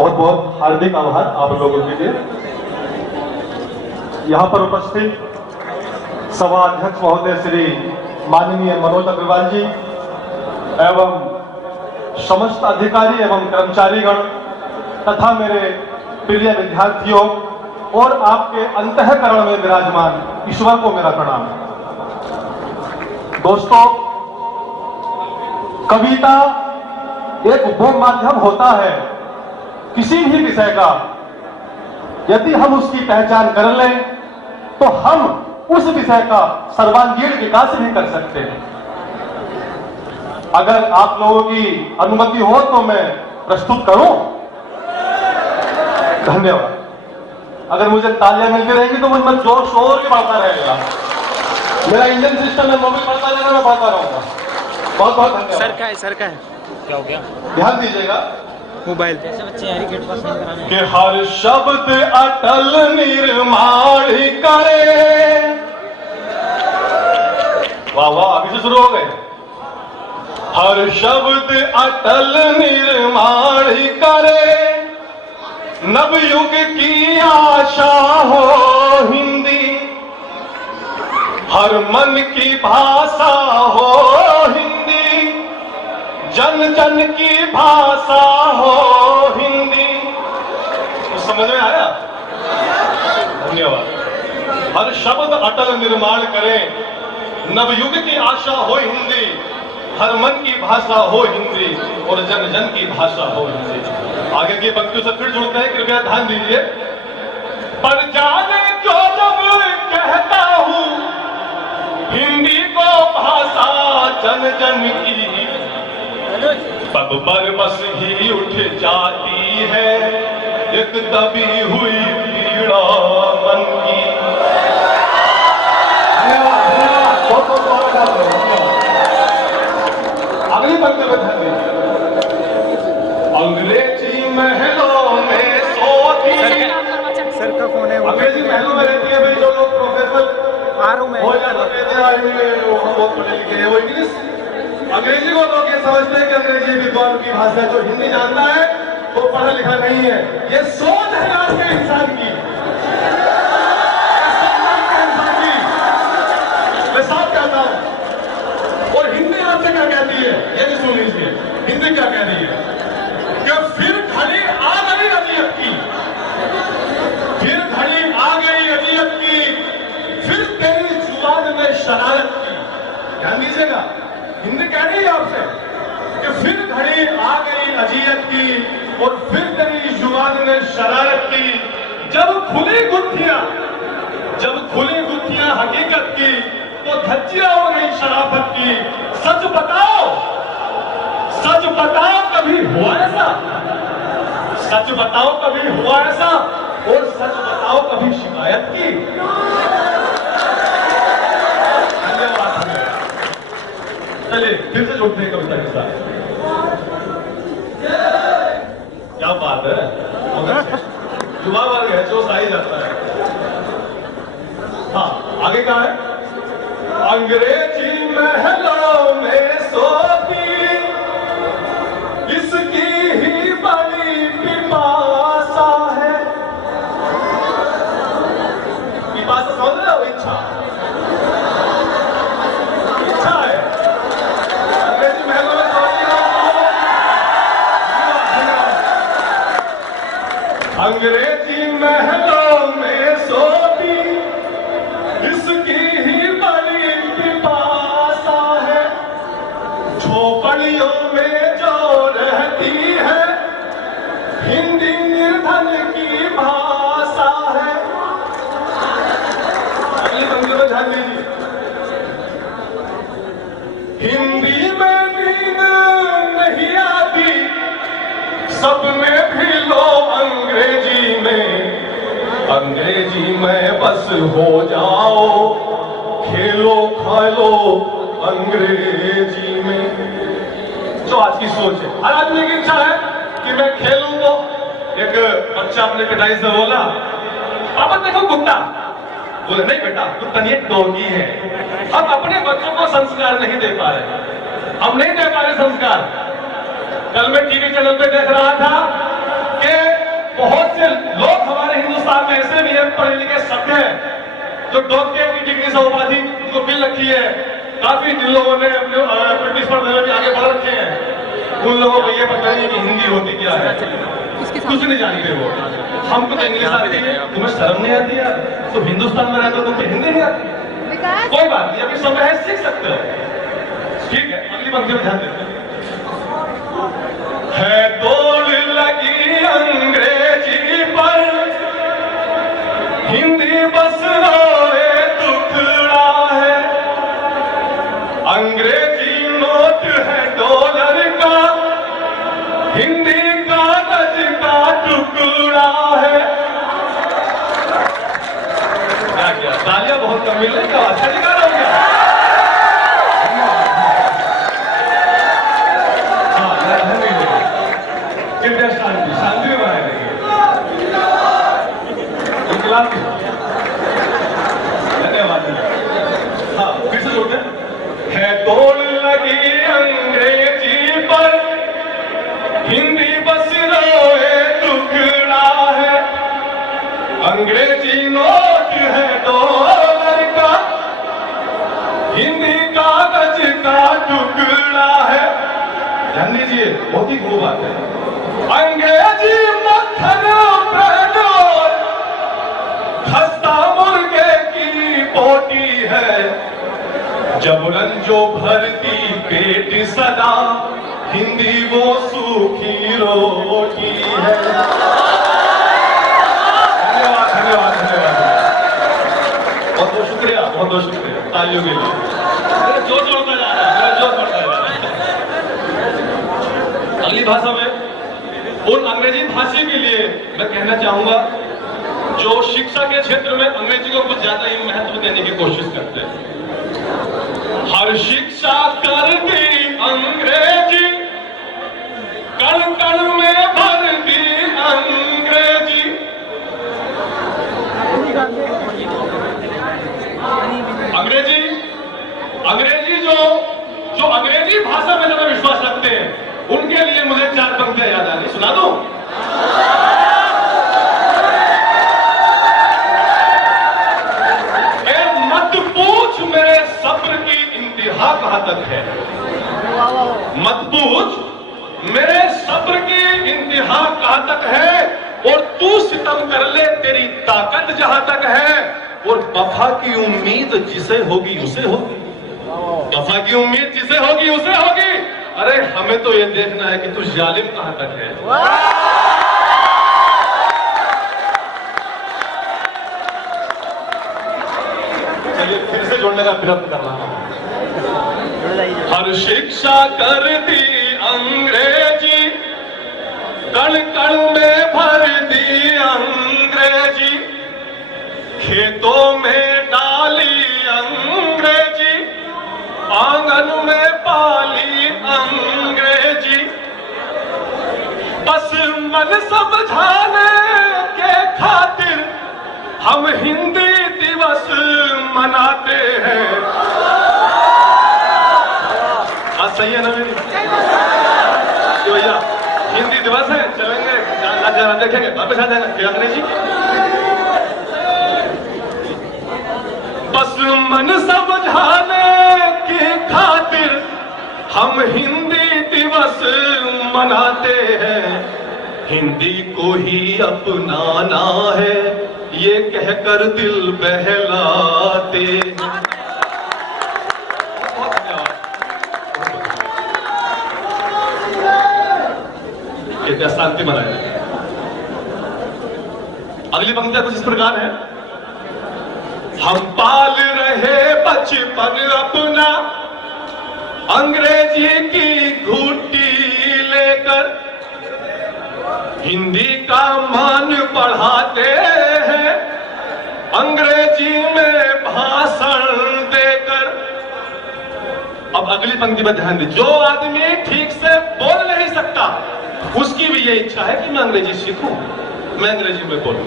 बहुत बहुत हार्दिक आभार आप लोगों के लिए। यहाँ पर उपस्थित सभा अध्यक्ष महोदय श्री माननीय मनोज अग्रवाल जी एवं समस्त अधिकारी एवं कर्मचारीगण तथा मेरे प्रिय विद्यार्थियों और आपके अंतःकरण में विराजमान ईश्वर को मेरा प्रणाम। दोस्तों, कविता एक वो माध्यम होता है किसी भी विषय का, यदि हम उसकी पहचान कर लें तो हम उस विषय का सर्वांगीण विकास भी कर सकते हैं। अगर आप लोगों की अनुमति हो तो मैं प्रस्तुत करूं। धन्यवाद। अगर मुझे तालियां मिलती रहेंगी तो मुझ में जोर शोर भी बढ़ता रहेगा। मेरा इंजन सिस्टम है, वो भी बढ़ता रहेगा, मैं बढ़ता रहूंगा। बहुत बहुत धन्यवाद। सर का है क्या हो गया? ध्यान दीजिएगा। मोबाइल जैसे बच्चे यार गेट पास नहीं कराने कि हर शब्द अटल निर्माण करे। वाह वाह, अभी से शुरू हो गए। हर शब्द अटल निर्माण करे, नवयुग की आशा हो हिंदी, हर मन की भाषा हो हिंदी, जन जन की भाषा हो हिंदी। तो समझ में आया? धन्यवाद। हर शब्द अटल निर्माण करें, नवयुग की आशा हो हिंदी, हर मन की भाषा हो हिंदी और जन जन की भाषा हो हिंदी। आगे की पंक्तियों से फिर जुड़ते हैं, कृपया ध्यान दीजिए। पर जाने क्यों जब कहता हूं हिंदी को भाषा जन जन की, तब पर बस ही उठ जाती है एक दबी हुई पीड़ा मन की। अगली पंक्ति में ध्यान दीजिए। अंग्रेजी महलों में सोती, सर का फोन है। अंग्रेजी महलों में रहती है भाई जो लोग प्रोफेसर हो या तो कहते हैं वो बहुत पढ़े लिखे हैं, वो इंग्लिश अंग्रेजी को लोग ये समझते हैं कि अंग्रेजी विद्वान की भाषा, जो हिंदी जानता है वो पढ़ा लिखा नहीं है। ये सोच है आज के इंसान की, मैं साफ कहता हूं। और हिंदी आपसे क्या कहती है ये भी सुन लीजिए। हिंदी क्या कह रही है कि फिर घड़ी आ गई अजियत की, फिर घड़ी आ गई अजियत की, फिर तेरी जुबान में शरारत की। ध्यान दीजिएगा, हिंदी कह रही है आपसे कि फिर घड़ी आ गई अजियत की और फिर तेरी जुबान ने शरारत की। जब खुली गुत्थियां हकीकत की तो धज्जियां हो गई शराफत की। सच बताओ कभी हुआ ऐसा, सच बताओ कभी हुआ ऐसा, और सच बताओ कभी शिकायत की। चलिए फिर से जुड़ते हैं कविता के साथ। क्या बात है, जुआ वर्ग है जो सही जाता है। हाँ, आगे कहा है? अंग्रेजी महलों में सोती, इसकी ही बड़ी पिपासा है। पिपासा समझ रहे हो? इच्छा है। अंग्रेजी महलों में सोती है, अंग्रेजी महलों में सोती, इसकी ही बड़ी पिपासा है। झोपड़ियों में जो रहती है, हिंदी निर्धन की भाषा है। अगली पंक्ति में ध्यान दीजिए। हिंदी में नींद नहीं आती, सब में भी लो अंग्रेजी में, अंग्रेजी में बस हो जाओ, खेलो खालो अंग्रेजी में। जो आज की सोच है, हर आदमी की इच्छा है कि मैं खेलूं। तो एक बच्चा अपने पिताजी से बोला, पापा देखो कुत्ता। बोले नहीं बेटा, कुत्ता नहीं, डॉगी है। हम अपने बच्चों को संस्कार नहीं दे पा रहे, हम नहीं दे पा रहे संस्कार। कल मैं टीवी चैनल पे देख रहा था कि बहुत से लोग हमारे हिंदुस्तान में ऐसे भी हैं, पढ़े लिखे सभ्य हैं, जो डॉक्टर की डिग्री से उपाधि उनको मिल रखी है। काफी जिन लोगों ने अपने प्रतिस्पर्धा में भी आगे बढ़ रखे हैं, उन लोगों को ये पता नहीं कि हिंदी होती क्या है, कुछ नहीं जानते वो। हमको तो इंग्लिश आती है, तुम्हें शर्म नहीं आती यार? तो हिंदुस्तान में रहते हो तुमको हिंदी नहीं आती? कोई बात नहीं, अभी समय है, सीख सकते हो। ठीक है, अगली पंक्ति में ध्यान देते है। दौड़ लगी अंग्रेजी पर, हिंदी बस रोए टुकड़ा है। अंग्रेजी नोट है डॉलर का, हिंदी कागज का टुकड़ा है। क्या तालियां बहुत कम मिल रही है, अच्छा नहीं गा रहा हूं क्या? कृपया शांति शांति में बनाए रहिए। धन्यवाद। हाँ, फिर से जोड़ते है। दौड़ लगी अंग्रेजी पर, हिंदी बस रोए टुकड़ा है। अंग्रेजी नोट है डॉलर का, हिंदी कागज का टुकड़ा है। ध्यान दीजिए, बहुत ही खूब बात है। अंग्रेजी मक्खन पेट्रोल, खस्ता मुर्गे की बोटी है। जबरन जो भरती पेट सदा, हिंदी वो सूखी रोटी है। धन्यवाद धन्यवाद धन्यवाद, बहुत बहुत शुक्रिया, बहुत बहुत शुक्रिया। तालियों के लिए मेरा जोश बढ़ता जा रहा है, मेरा जोश बढ़ता जा रहा है। अगली भाषा में उन अंग्रेजी भाषी के लिए मैं कहना चाहूंगा जो शिक्षा के क्षेत्र में अंग्रेजी को कुछ ज्यादा ही महत्व देने की कोशिश करते हैं। हर शिक्षा कर दी अंग्रेजी, कण कण में भर दी अंग्रेजी। अंग्रेजी अंग्रेजी जो अंग्रेजी भाषा में ज्यादा विश्वास रखते हैं, उनके लिए मुझे 4 पंक्तियां याद आ रही, सुना दूं? मत पूछ मेरे सब्र की इंतहा कहां तक है। मत पूछ मेरे सब्र की इंतहा कहां तक है, और तू सितम कर ले तेरी ताकत जहां तक है। और वफा की उम्मीद जिसे होगी उसे होगी, वफा की उम्मीद जिसे होगी उसे होगी। अरे हमें तो ये देखना है कि तू जालिम कहां तक है। चलिए फिर से जोड़ने का प्रयत्न कर रहा हूं। हर शिक्षा कर दी अंग्रेजी, कण कण में भर दी अंग्रेजी। खेतों में डाली अंग्रेजी, आंगन में पाली अंग्रेजी। बस मन समझाने के खातिर हम हिंदी दिवस मनाते हैं। आज सही है ना मेरी भैया? हिंदी दिवस है, चलेंगे जरा देखेंगे, वापस आ जाएगा क्या अंग्रेजी। बस मन समझाने की खातिर हम हिंदी दिवस मनाते हैं। हिंदी को ही अपनाना है, ये कहकर दिल बहलाते हैं। कृपया शांति बनाए। अगली पंक्तियां कुछ इस प्रकार है। हम पाल रहे बचपन अपना अंग्रेजी की घूटी लेकर, हिंदी का मान बढ़ाते हैं अंग्रेजी में भाषण देकर। अब अगली पंक्ति पर ध्यान दीजिए। जो आदमी ठीक से बोल नहीं सकता, उसकी भी ये इच्छा है कि मैं अंग्रेजी सीखूं, मैं अंग्रेजी में बोलूं।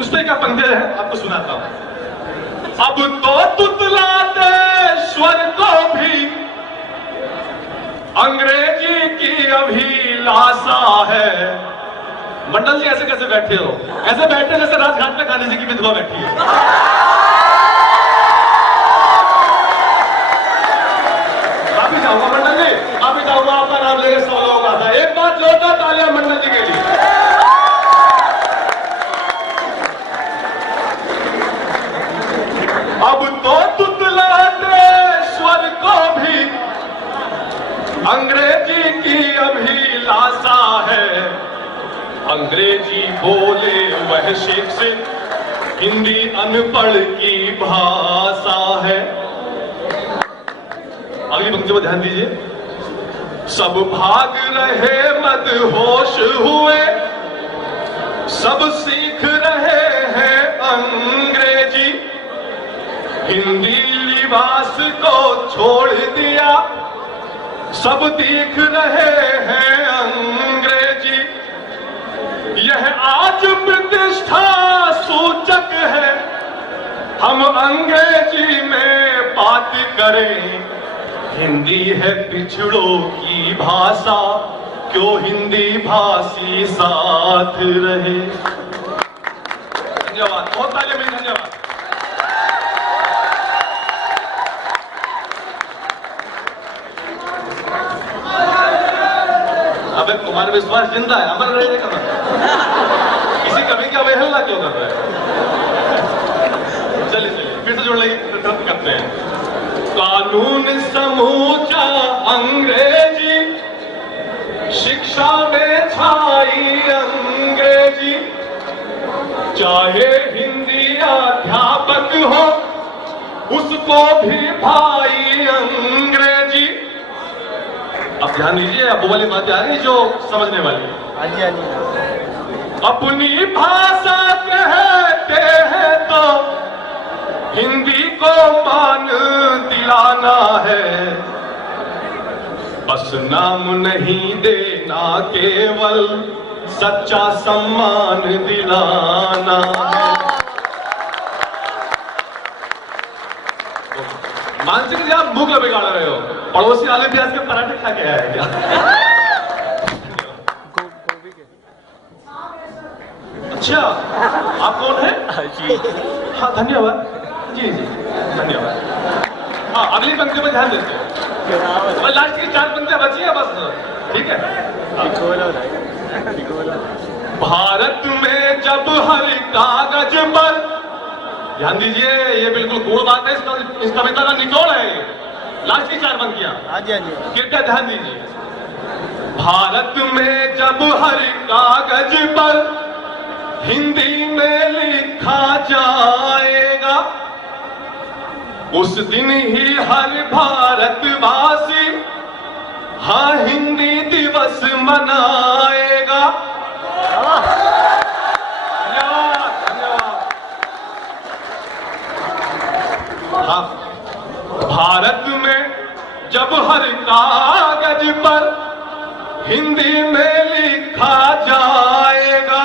उस पर क्या पंक्ति है, आपको सुनाता हूं। अब तो तुतलाते स्वर को भी अंग्रेजी की अभिलाषा है। मंडल जी ऐसे कैसे बैठे हो? ऐसे बैठे जैसे राजघाट में गांधी जी की विधवा बैठी है। माफी चाहूंगा मंडल जी, माफी चाहूंगा, आपका नाम लेकर 100 लोग आता है। एक बार जोरदार तालियां मंडल जी के लिए। अब तो तुतलाते स्वर को भी अंग्रेजी की अभिलाषा है। अंग्रेजी बोले वह शिक्षित, हिंदी अनपढ़ की भाषा है। अगली पंक्ति पर ध्यान दीजिए। सब भाग रहे मदहोश हुए, सब सीख रहे हैं अंग्रेजी। हिंदी लिबास को छोड़ दिया, सब देख रहे हैं अंग्रेजी। यह आज प्रतिष्ठा सूचक है, हम अंग्रेजी में बात करें। हिंदी है पिछड़ों की भाषा, क्यों हिंदी भाषी साथ रहे। धन्यवाद, बहुत तालियां मिली, धन्यवाद। अब तुम्हारा विश्वास जिंदा है, अमर रहेगा ना। किसी कवि की अवहेलना क्यों कर रहे हैं? चलिए चलिए फिर से जोड़ लेंगे, करते हैं। कानून समूचा अंग्रेजी, शिक्षा में छाई अंग्रेजी। चाहे हिंदी अध्यापक हो, उसको भी भाई अंग्रेजी। अब ध्यान दीजिए, अब वो वाली बातें आ रही जो समझने वाली है। हाँ जी, हाँ जी। अपनी भाषा कहते हैं तो हिंदी को मान दिलाना है। बस नाम नहीं देना, केवल सच्चा सम्मान दिलाना है। मानसिक जी आप भूख बिगाड़ रहे हो। पड़ोसी आलू प्याज के पराठे खा के आए क्या? गोभी के। अच्छा, आप कौन है? हाँ धन्यवाद जी जी धन्यवाद। हाँ अगली पंक्ति में ध्यान देते हैं। लास्ट की 4 पंक्तियां बची है बस, ठीक है। भारत में जब हर कागज पर, ध्यान दीजिए ये बिल्कुल गूढ़ बात है, इस कविता का निचोड़ है ये। लास्ट की 4 पंक्तियां, हाँ जी, हाँ जी। कृपया ध्यान दीजिए। भारत में जब हर कागज पर हिंदी में लिखा जाएगा, उस दिन ही हर भारतवासी हाँ हिंदी दिवस मनाएगा। धन्यवाद धन्यवाद। हाँ, भारत में जब हर कागज पर हिंदी में लिखा जाएगा,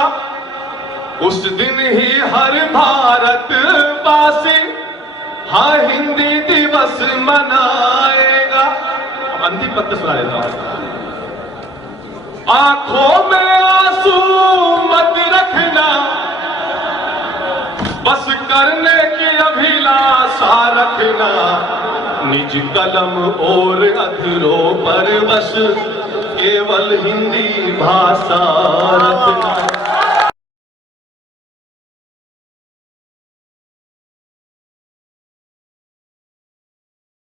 उस दिन ही हर भारतवासी हाँ हिंदी दिवस मनाएगा। अब अंतिम पत्र सुना देता हूं। आंखों में आंसू मत रखना, बस करने की अभिलाषा रखना। निज कलम और अधरों पर बस केवल हिंदी भाषा रखना।